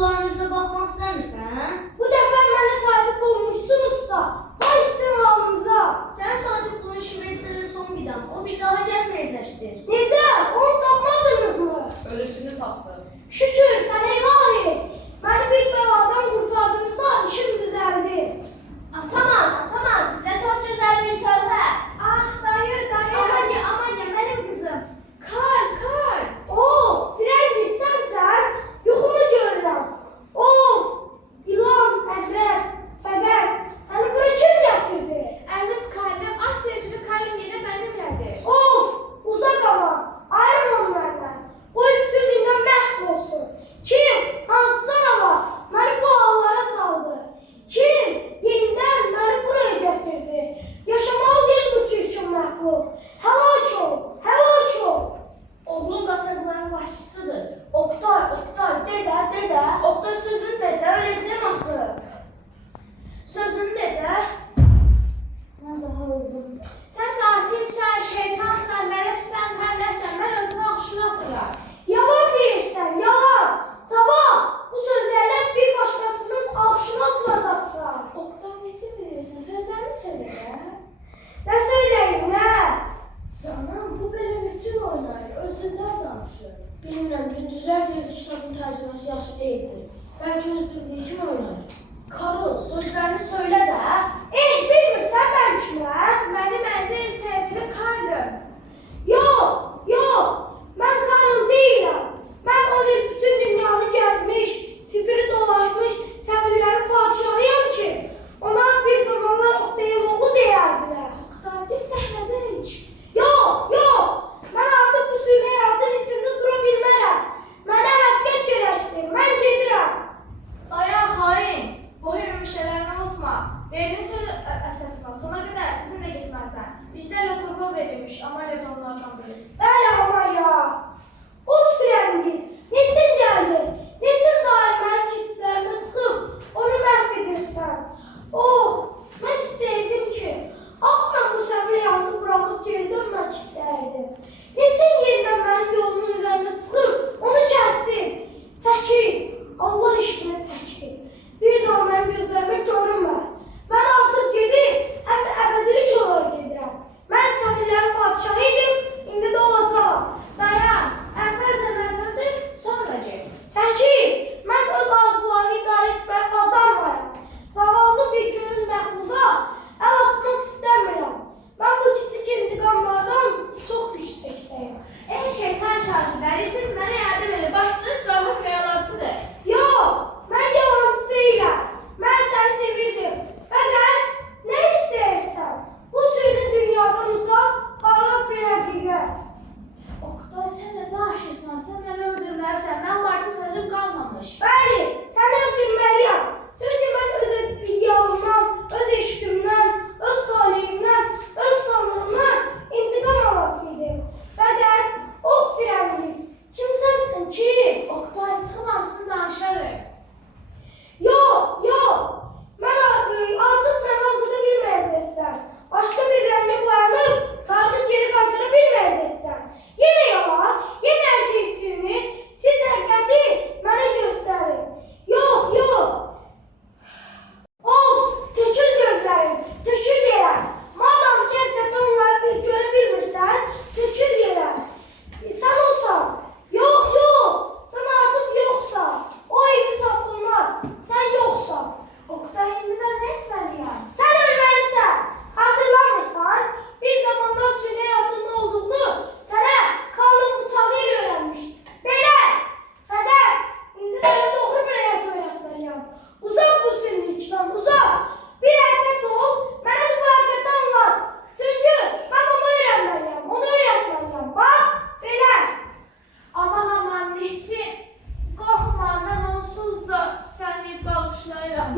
oğullarınızda baxmaq istəmirsən? Bu dəfə mənə sadiq olmuşsunuzsa, vay sizin halınıza. Sən Sadiqlığın şübhəsində son qidam, o bir daha gəlməyəcəkdir. Necə? Onu tapmadınız mı? Ölüsünü tapdı. Şükür sənə ilahi. Məni bir bəladan qurtardınsa işim düzəldi. Ataman, sizə çox gözəl bir tövbə. Ah dayı. Amanya, mənim qızım. Kar. Frengiz sənsən. Yuxumu görürəm. İlan, əqrəb, fəqət. Səni bura kim gətirdi? Əziz Kalim, Asiyacılı Kalim yenə mənimlədir. Uzaq ama. Ayrım onu məndən. Qoy bütün dünya məhv olsun. Kim? Hansı canavar məni bu hallara saldı? Kim yenidən məni buraya gətirdi? Yaşamalı deyil bu çirkin məxluq. Həlak ol. Oğlum qaçaqların başçısıdır. Oktay, dedə. Oktay sözün dedə, öləcəm axı. Sözün dedə. Mən daha öldüm. Sən qatilsən, şeytansan, mələksən, pərdəsən, mən özümü axşına atıram. Yalan deyirsən, yalan. Sabah bu sözlərlə bir başqasının ağışına atılacaqsan. Oqdan necə bilirsən? Sözlərini söyle ya. Nə söyləyim, nə? Canım, bu belə üçün oynayır, özündən danışır. Bilmirəm, gündüzlər deyildi kitabın tərcüməsi yaxşı deyildi. Bəlkə öz bildiyi kimi oynayır. Karıl, sözlərini söylə də. Bilmirsən mən kiməm? Mənim əziz sevgili Karlım. Yox, mən Karl deyiləm. Mən 10 il bütün dünyanı gəzmiş, Sibiri dolaşmış, səbirlərin padişahıyam ki, ona bir zamanlar Oktayloğlu deyərdilər. Oqdan, biz səhnədəyik. Yox, mən artıq bu sürü həyatın içində dura bilmərəm. Mənə həqiqət gərəkdir, mən gedirəm. Dayan xain, bu hürmüşələrini unutma. Verdiğin söz əsasına sona qədər bizimlə getməzsən. Bizlərlə qurban verilmiş, Amalya da onlardan biri. Bəli, Amalya. Frengiz, neçin gəldin? Neçin dair mənim keçidlərimə çıxıb onu məhv edirsən? Mən istəyirdim ki, mən bu səbir həyatı buraxıb geri dönmək istəyirdim. Neçin yerindən mənim yolumun üzərində çıxıb onu kəsdim. Çəkil, Allah işinə çəkil. Bir daha mənim gözlərimə görünmə. Mən artıq gedib, həm də əbədilik olaraq gedirəm. Mən səbirlərin padişahı idim, indi də olacaq. Dayan, əvvəlcə mən öldüm, sonra get. Çəkil, mən öz arzularını idarə etməyə bacarmayam. Zavallı bir günün məxluqa əl açmaq istəmirəm. Mən bu kiçik intiqamlardan çox güc çəkdəyim. Ey şeytan şahidləri, siz mənə yardım edin. Başınız qavuk və yalancıdır. Yox, mən yalancı deyiləm. Mən səni sevirdim. Fəqət nə istəyirsən? Bu sürü dünyadan uzaq, parlaq bir həqiqət. Oqtay, sən nə danışırsan? Sən məni öldürməlisən. Mən artıq sözüm qalmamış. Bəli, səni öldürməliyəm. Çünki mən öz idealımdan, öz eşqimdən, öz taleyimdən, öz tanrımdan intiqam alasıydım. Fəqət Frengiz, kimsənsən ki? Oqtay, çıxın hamısını danışarıq. Yox, mən artıq məni aldada bilməyəcəksən. Başqa bir rəngə boyanıb, tarixi geri qaytara bilməyəcəksən. Yenə yalan, yenə hər şey süni, siz həqiqəti mənə göstərin. Yox. Tökül gözlərin, tökül yerə. Madam ki həqiqəti onları bir görə bilmirsən, tökül yerə. Sən olsan, yox, sən artıq yoxsan. O indi tapılmaz, sən yoxsan. Oqtay, indi mən nə etməliyəm? Sən ölməlisən, xatırlamırsan? Bir zamanlar süni həyatında olduğunu sənə Karlın bıçağı ilə öyrənmişdim. Belə, fəqət, indi sənə doğru bir həyat öyrətməliyəm. Uzaq bu sünnilikdən, uzaq. Bir həqiqət ol, mənə bu həqiqəti anlat. Çünki mən onu öyrətməliyəm. Bax, belə. Aman, neçin. Qorxma, mən onsuz da səni bağışlayıram.